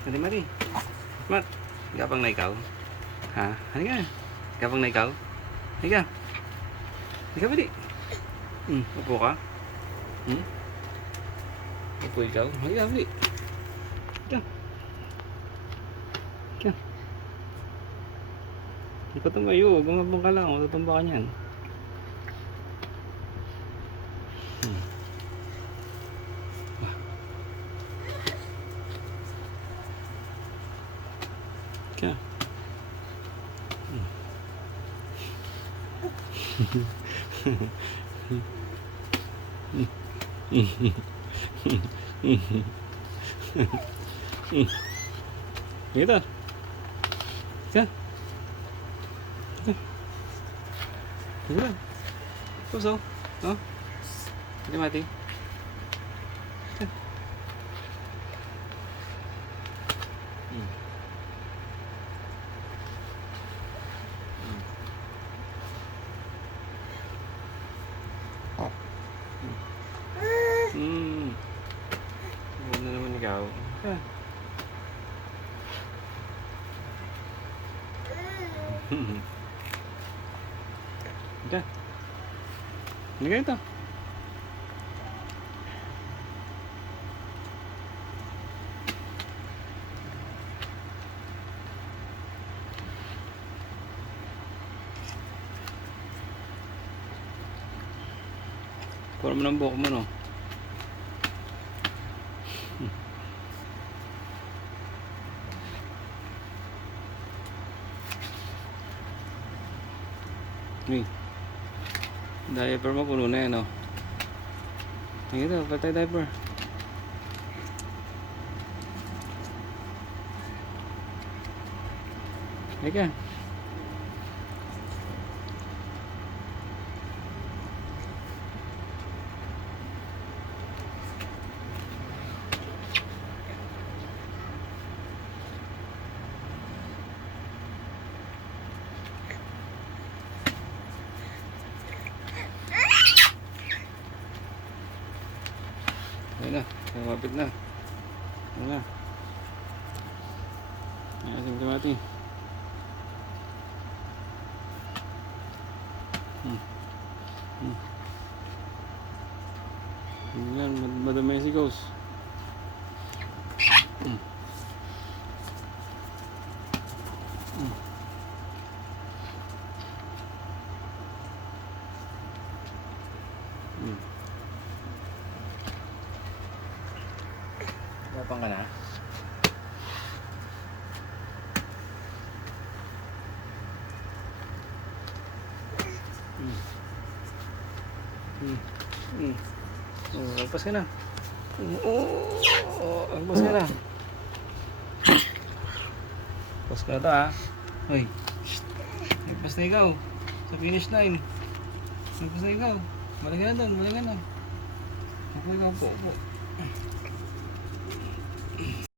Mati, mati. Mat, gapang na ikaw? Ha? Halika. Gapang na ikaw? Halika. Halika, mati. Upo ka? Upo ikaw? Halika, mati. Halika. Halika. Hindi ko tumayo. Gumabang ka lang. Matutumba ka niyan. Halika. Dito. Dito. Dito. Puso. No? Hindi mati. Dito. Huwag na naman ikaw. Diyan. Hindi ka ito. Kuha mo ng buhok mo, no? Diaper mo puno na yan, no? Ito, patay diaper. Halika. Ayun na, lumapit na. Ayun na. Ayan, kamati. Yan, madami si Ghost. Gapang ka na? Agpas ka na. Agpas ka na. Agpas ka na ito, ha? Hoy. Agpas na ikaw. Sa finish line. Agpas na ikaw. Balik ka na doon. Balik ka na. Upo ikaw. Upo.